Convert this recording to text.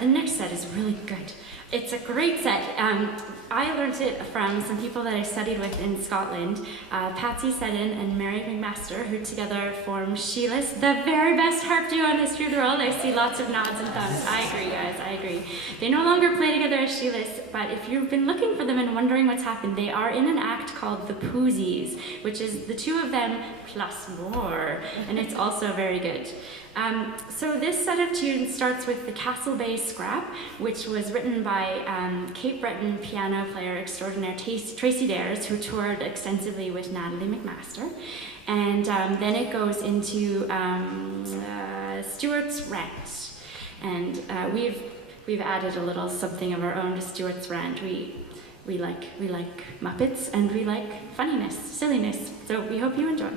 The next set is really good. It's a great set. I learned it from some people that I studied with in Scotland, Patsy Seddon and Mary McMaster, who together formed Sheilas, the very best harp duo in the history of the world. I see lots of nods and thumbs. I agree, guys, I agree. They no longer play together as Sheilas, but if you've been looking for them and wondering what's happened, they are in an act called The Poozies, which is the two of them plus more, and it's also very good. So this set of tunes starts with the Castle Bay Scrap, which was written by Cape Breton piano player extraordinaire Tracy Dares, who toured extensively with Natalie McMaster. And then it goes into Stuart's Rant. And we've added a little something of our own to Stuart's Rant. We like Muppets, and we like funniness, silliness. So we hope you enjoy.